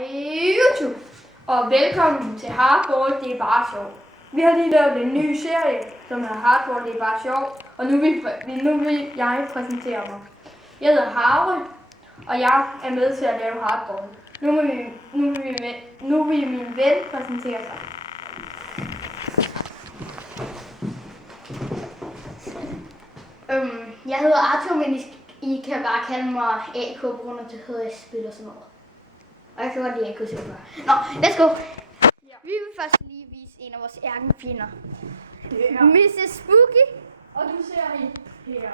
Hej YouTube, og velkommen til Hardball, det er bare sjovt. Vi har lige lavet en ny serie, som hedder Hardball, det er bare sjovt, og nu vil jeg præsentere mig. Jeg hedder Harve, og jeg er med til at lave Hardball. Nu vil min ven præsentere sig. Jeg hedder Arthur, men I kan bare kalde mig AK, på grund af det hedder jeg spiller sådan noget. Og jeg kan godt lide AK selv. Nå, let's go! Ja. Vi vil først lige vise en af vores ærkenfjender. Ja. Mrs. Spooky. Og du ser hende her.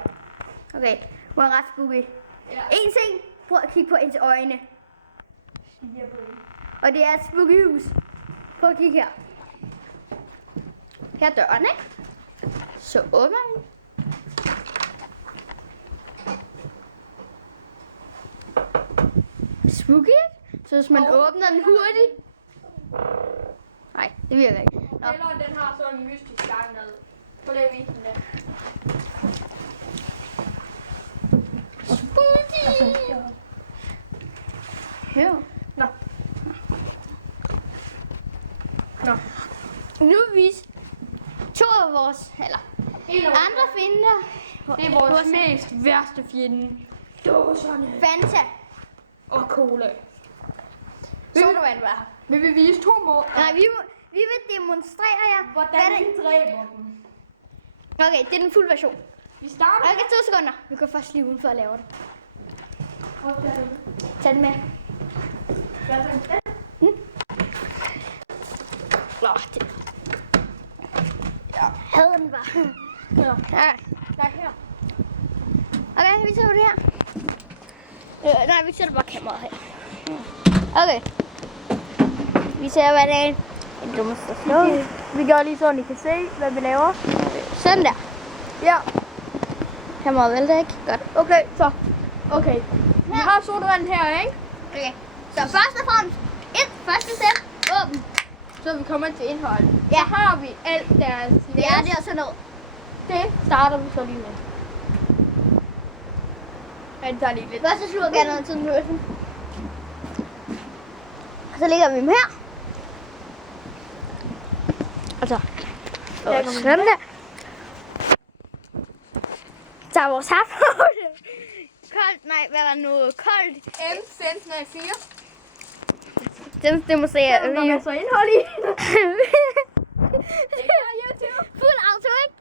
Okay, hun er ret spooky. Ja. En ting, prøv at kigge på hendes øjne. Stiger på hende. Og det er et spooky hus. Prøv at kigge her. Her er døren, ikke? Så åbner vi. Spooky, så hvis man åbner den hurtigt. Nej, det virker ikke. Nå. Eller den har sådan en mystisk gang ned. Prøv lige at vise den der. Spooky! Her. Nå. Nå. Nu viser to af vores, eller andre fjender. Det er vores mest værste fjende. Dåserne. Fanta. Og cola. Sodavand var. Vi vil vise to mål. Nej, vi vil demonstrere jer, Hvordan vi dræber dem. Okay, det er den fulde version. Vi starter. Okay, 2 sekunder. Vi går først lige udenfor og laver det. Tag den med. Havde den bare. Ja. Ja. Der her. Okay, vi tager det her. Nej, vi sætter bare kameraet her. Okay. Vi ser, hvad det er. En demonstration. Vi gør lige sådan, I kan se, hvad vi laver. Sådan der. Ja. Kameraet vælter ikke. Godt. Okay, så. Okay. Vi har sodavand her, ikke? Okay. Så først og fremmest, første step, åben. Så vi kommer til indholdet. Ja. Så har vi alt deres Ja, det er sådan noget. Det starter vi så lige med. Men tager lige lidt. Første slurk er noget til møsen. Og så lægger vi dem her. Og så. Sådan der. Så er vores haft. Koldt, nej, hvad var det nu? Koldt. M504. Den demonstrerer Der vi. er så indhold i. Det er YouTube. Fuld auto, ikke?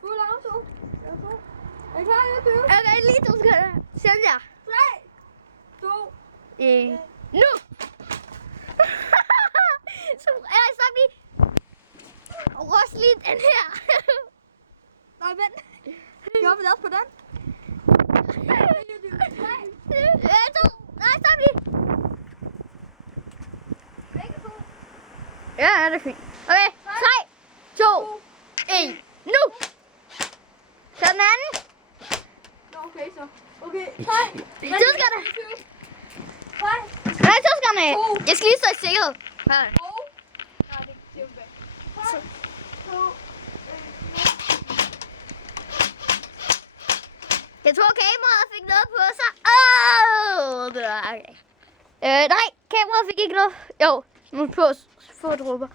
Fuld auto. Er I klar, YouTube? Okay, lige 2 sekunder. Sådan der. 3, 2, Nu! Stop lige. Rust lige den her. nej, vent. Gjorde vi det også på den? Nej, stop lige. Ja, det er fint. Okay, 3, 2, 1, nu! Så den anden. Nå, okay så. Okay, 3, 2 sekunder. 3, Nej, 2 sekunder. Jeg skal lige stå i sikkerhed. Her. og... Nej, det siger vi bag. 3, 2, 1. Jeg tror, kameraet fik noget på sig. Det var okay. Nej, kameraet fik ikke noget. Jo, nogle få dråber.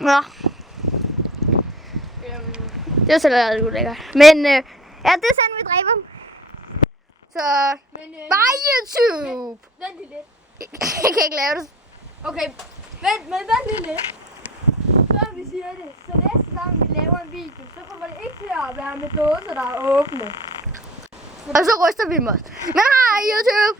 Nå. Det var så lidt ulækkert. Men ja, det er sådan, vi dræber dem. Så bye YouTube! Vent lige lidt. Jeg kan ikke lave det. Okay, vent lige lidt. Før vi siger det, så næste gang vi laver en video, så kommer det ikke til at være med dåser, der er åbne. Og så ryster vi dem også. Men hej YouTube!